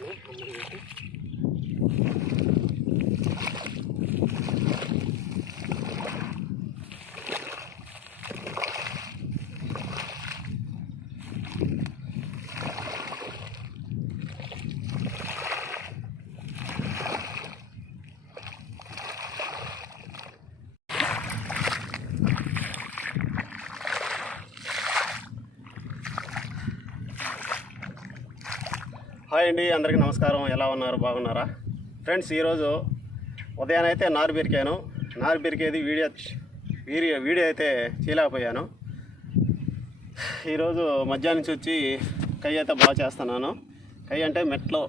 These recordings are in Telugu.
చేస్తాను. హాయ్ అండి, అందరికీ నమస్కారం. ఎలా ఉన్నారు? బాగున్నారా ఫ్రెండ్స్? ఈరోజు ఉదయాన్నైతే నారు బెరికాను. నారు బెరికేది వీడియో అయితే చేయలేకపోయాను. ఈరోజు మధ్యాహ్నం నుంచి వచ్చి కై అయితే బాగా చేస్తున్నాను. కై అంటే మెట్లు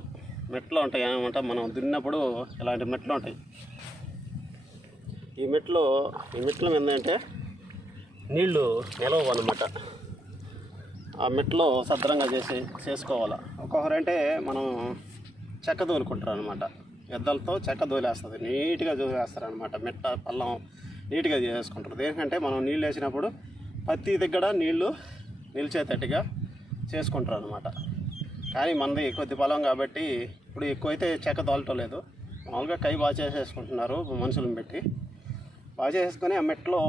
ఉంటాయి అనమాట. మనం దున్నప్పుడు ఇలాంటి మెట్లు ఉంటాయి. ఈ మెట్ల మీద అంటే నీళ్లు నిలవవు అనమాట. ఆ మెట్లో సద్రంగా చేసుకోవాలి. ఒక్కొక్కరంటే మనం చెక్క దోలుకుంటారు అనమాట. ఎద్దలతో చెక్క దోలేస్తుంది, నీట్గా దోలేస్తారనమాట. మెట్ట పల్లం నీట్గా చేసుకుంటారు. దేనికంటే మనం నీళ్ళు వేసినప్పుడు పత్తి దగ్గర నీళ్లు నిలిచేటట్టుగా చేసుకుంటారు అనమాట. కానీ మనది కొద్ది పొలం కాబట్టి ఇప్పుడు ఎక్కువైతే చెక్క దోలటం లేదు. మామూలుగా కై బాగా చేసేసుకుంటున్నారు మనుషులను పెట్టి. బాగా చేసుకొని ఆ మెట్లు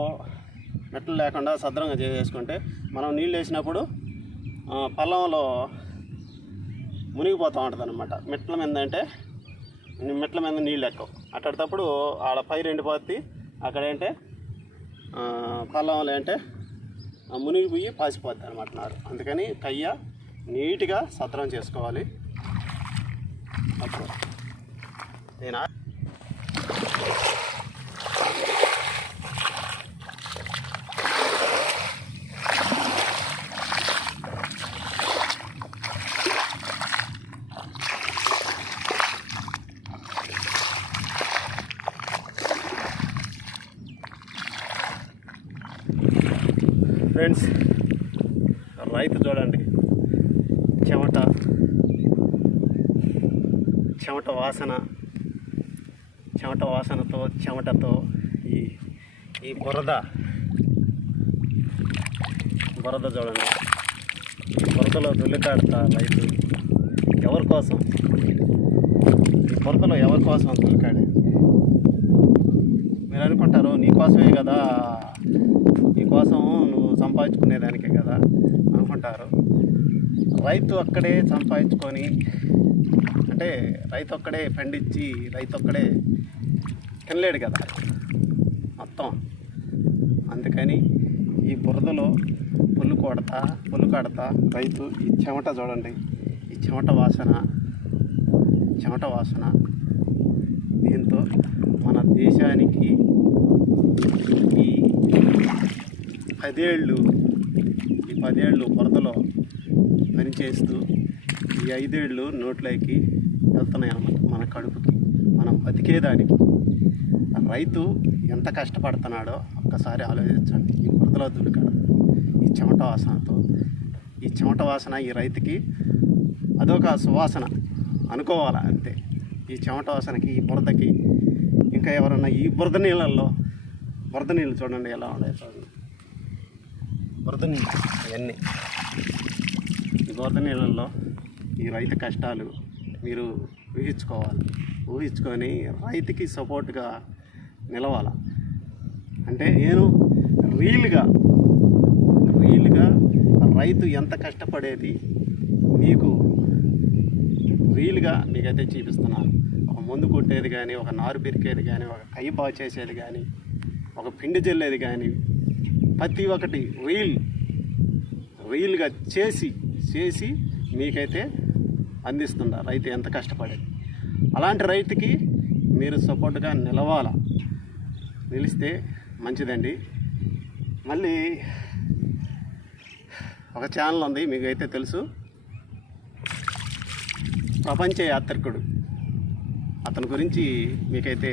లేకుండా సద్రంగా చేసుకుంటే మనం నీళ్ళు వేసినప్పుడు పొలంలో మునిగిపోతూ ఉంటుంది అనమాట. మెట్ల మీద నీళ్ళు ఎక్కువ అట్టేటప్పుడు ఆడ పైరు ఎండిపోద్ది. అక్కడేంటే పొలంలో అంటే మునిగిపోయి పాసిపోద్ది అనమాట నారు. అందుకని కయ్య నీట్గా సద్రం చేసుకోవాలి. అప్పుడు నేను ఫ్రెండ్స్, రైతు చూడండి, చెమట వాసనతో చెమటతో ఈ బురద చూడండి. ఈ బురదలో దుల్లికాడుతా రైతు ఎవరి కోసం? ఈ బురదలో ఎవరి కోసం దుల్లికాడే? మీరు అనుకుంటారు నీకోసమే కదా, నీకోసం నువ్వు సంపాదించుకునేదానికే కదా అనుకుంటారు. రైతు అక్కడే సంపాదించుకొని, అంటే రైతు ఒక్కడే పండించి రైతు ఒక్కడే తినలేడు కదా మొత్తం. అందుకని ఈ బురదలో పుల్లు కడతా రైతు ఈ చెమట చూడండి, ఈ చెమట వాసన దీంతో మన దేశానికి ఈ 10 ఏళ్ళు బురదలో పనిచేస్తూ ఈ 5 ఏళ్ళు నోట్లోకి వెళ్తున్నాయి అన్నమాట. మన కడుపుకి, మనం బతికేదానికి రైతు ఎంత కష్టపడుతున్నాడో ఒక్కసారి ఆలోచించండి. ఈ బురదలో దులికాడ ఈ చెమట వాసన ఈ రైతుకి అదొక సువాసన అనుకోవాలా అంతే. ఈ చెమట వాసనకి, ఈ బురదకి, ఇంకా ఎవరన్నా ఈ బురద నీళ్ళు చూడండి ఎలా ఉన్నాయి. చూడండి బురద నీళ్ళు అవన్నీ. ఈ బురద నీళ్ళల్లో ఈ రైతు కష్టాలు మీరు ఊహించుకొని రైతుకి సపోర్ట్గా నిలవాల. అంటే నేను రియల్గా రైతు ఎంత కష్టపడేది మీకు మీకైతే చూపిస్తున్నాను. ఒక మందు కొట్టేది కానీ, ఒక నారు పెరికేది కానీ, ఒక కై బాగు చేసేది కానీ, ఒక పిండి జల్లేది కానీ, ప్రతి ఒక్కటి రియల్గా చేసి మీకైతే అందిస్తుందా రైతు ఎంత కష్టపడేది. అలాంటి రైతుకి మీరు సపోర్ట్గా నిలిస్తే మంచిదండి. మళ్ళీ ఒక ఛానల్ ఉంది, మీకైతే తెలుసు, ప్రపంచ యాత్రికుడు. అతని గురించి మీకైతే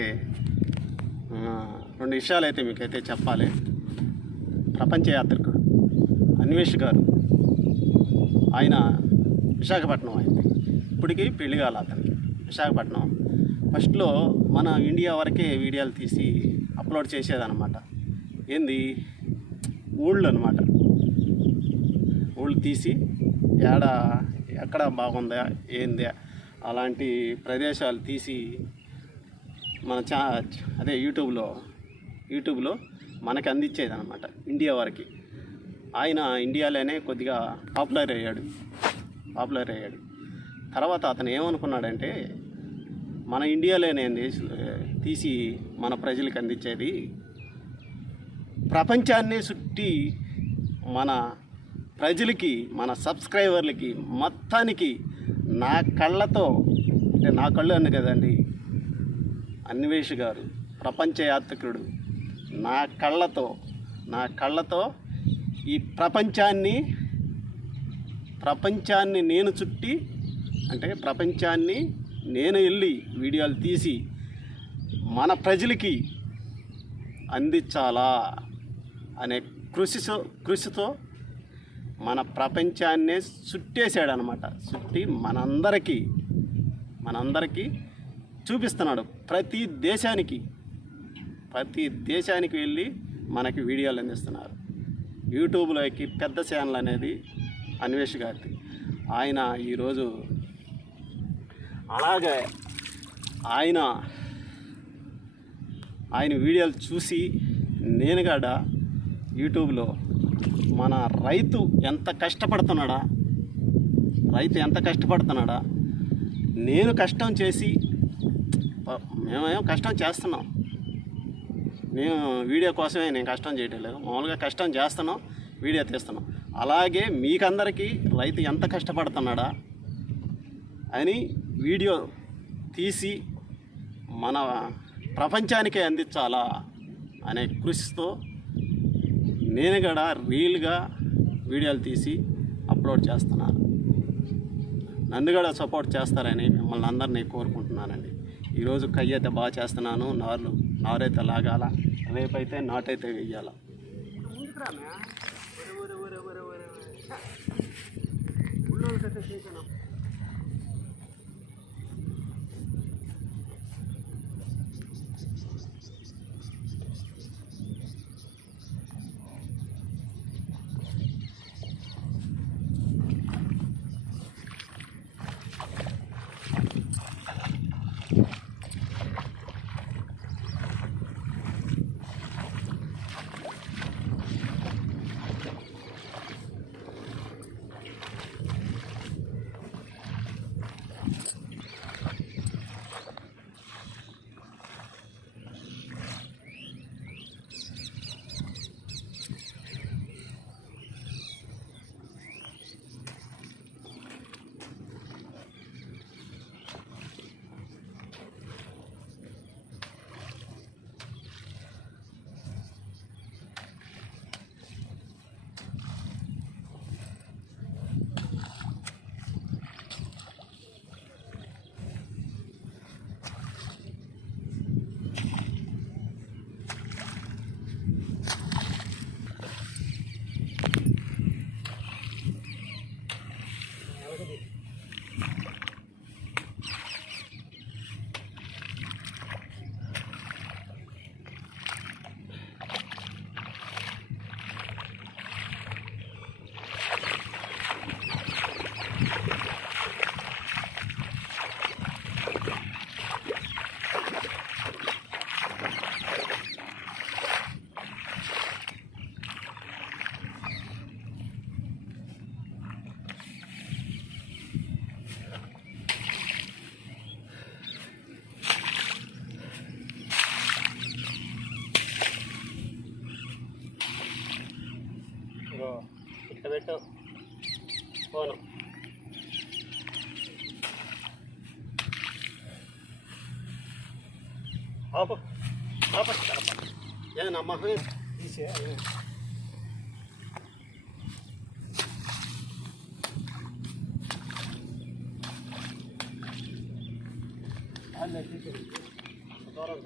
2 విషయాలు అయితే మీకైతే చెప్పాలి. ప్రపంచ యాత్రికుడు అన్వేష్ గారు, ఆయన విశాఖపట్నం. అయితే ఇప్పటికీ పెళ్లి కాల అతనికి. విశాఖపట్నం ఫస్ట్లో మన ఇండియా వరకే వీడియోలు తీసి అప్లోడ్ చేసేదన్నమాట. ఊళ్ళు అనమాట. ఊళ్ళు తీసి ఎక్కడ బాగుందా ఏంది అలాంటి ప్రదేశాలు తీసి మన అదే యూట్యూబ్లో మనకి అందించేది అనమాట ఇండియా వరకు. ఆయన ఇండియాలోనే కొద్దిగా పాపులర్ అయ్యాడు. తర్వాత అతను ఏమనుకున్నాడంటే మన ఇండియాలోనే తీసి మన ప్రజలకు అందించేది, ప్రపంచాన్నే చుట్టి మన ప్రజలకి, మన సబ్స్క్రైబర్లకి మొత్తానికి నా కళ్ళతో, అంటే నా కళ్ళు అన్న కదండి అన్వేష్ గారు ప్రపంచ యాత్రికుడు, నా కళ్ళతో ఈ ప్రపంచాన్ని నేను చుట్టి, అంటే ప్రపంచాన్ని నేను వెళ్ళి వీడియోలు తీసి మన ప్రజలకి అందించాలా అనే కృషితో మన ప్రపంచాన్నే చుట్టేసాడనమాట. చుట్టి మనందరికీ చూపిస్తున్నాడు. ప్రతి దేశానికి వెళ్ళి మనకి వీడియోలు అందిస్తున్నారు. యూట్యూబ్లోకి పెద్ద ఛానల్ అనేది అన్వేష్ గారిది. ఆయన ఈరోజు అలాగే ఆయన వీడియోలు చూసి నేను కూడా యూట్యూబ్లో మన రైతు ఎంత కష్టపడుతున్నాడా, నేను కష్టం చేసి, మేమేమో కష్టం చేస్తున్నాం, నేను వీడియో కోసమే నేను కష్టం చేయటం లేదు, మామూలుగా కష్టం చేస్తున్నాం, వీడియో తీస్తున్నాం. అలాగే మీకందరికీ రైతు ఎంత కష్టపడుతున్నాడా అని వీడియో తీసి మన ప్రపంచానికే అందించాలా అనే కృషితో నేను కూడా రీల్గా వీడియోలు తీసి అప్లోడ్ చేస్తున్నాను. నన్ను కూడా సపోర్ట్ చేస్తారని మిమ్మల్ని అందరినీ కోరుకుంటున్నానండి. ఈరోజు కయ్య అయితే బాగా చేస్తున్నాను, నారైతే లాగాల, రేపైతే నాటైతే వెయ్యాల. ఇట్లా పెట్టు ఫోను. ఏదమ్మా తీసే దూరం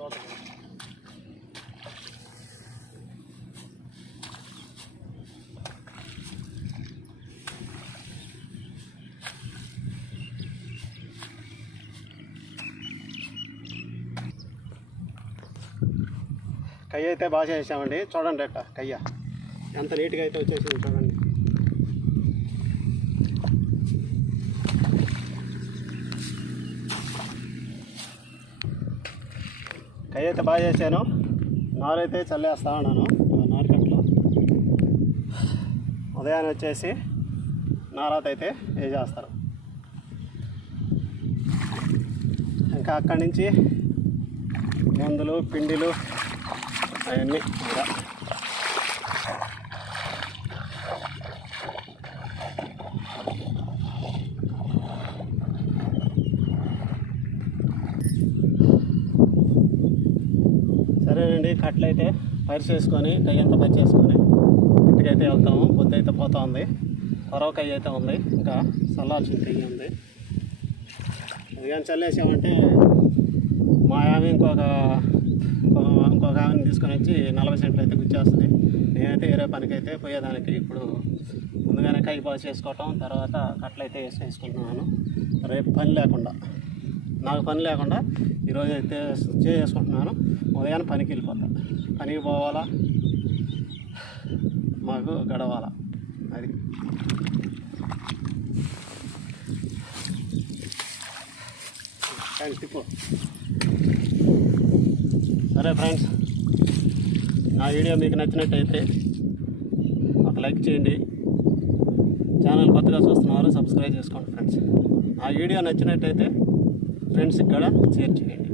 కయ్య అయితే బాగా చేసామండి. చూడండి అట్ట కయ్య ఎంత నీట్గా అయితే వచ్చేసింది చూడండి. అయితే బాగా చేశాను. నారైతే చల్లేస్తా ఉన్నాను. నారుకట్లు ఉదయాన్నే వచ్చేసి నారాత అయితే వేసేస్తారు. ఇంకా అక్కడి నుంచి మందులు పిండిలు అవన్నీ ఇంకా సరేనండి. కట్లయితే పరిచేసుకొని కయ్యంతా పరిచేసుకొని ఇంటికైతే వెళ్తాము. పొద్దు అయితే పోతా ఉంది. పొరవ కయ్య అయితే ఉంది, ఇంకా చల్లాల్సిన కయ్య ఉంది. అది కానీ చల్లేసామంటే మా ఆమె ఇంకొక ఆమెను తీసుకొని వచ్చి 40 సెంట్లు అయితే గుచ్చేస్తుంది. నేనైతే వేరే పనికి అయితే పోయేదానికి ఇప్పుడు ముందుగానే కై పాలు చేసుకోవటం, తర్వాత కట్లయితే వేసుకుంటున్నాను. రేపు నాకు పని లేకుండా ఈరోజు అయితే చేసుకుంటున్నాను. ఉదయాన్నే పనికి వెళ్ళిపోతాను. పనికి పోవాలా, మాకు గడవాలా. అది తిప్పు. సరే ఫ్రెండ్స్, నా వీడియో మీకు నచ్చినట్టయితే ఒక లైక్ చేయండి. ఛానల్ కొత్తగా చూస్తున్నారు, సబ్స్క్రైబ్ చేసుకోండి ఫ్రెండ్స్. ఆ వీడియో నచ్చినట్టయితే ఫ్రెండ్స్కి కూడా షేర్ చేయండి.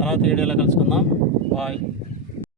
తర్వాత వీడియోలో కలుసుకుందాం. బాయ్.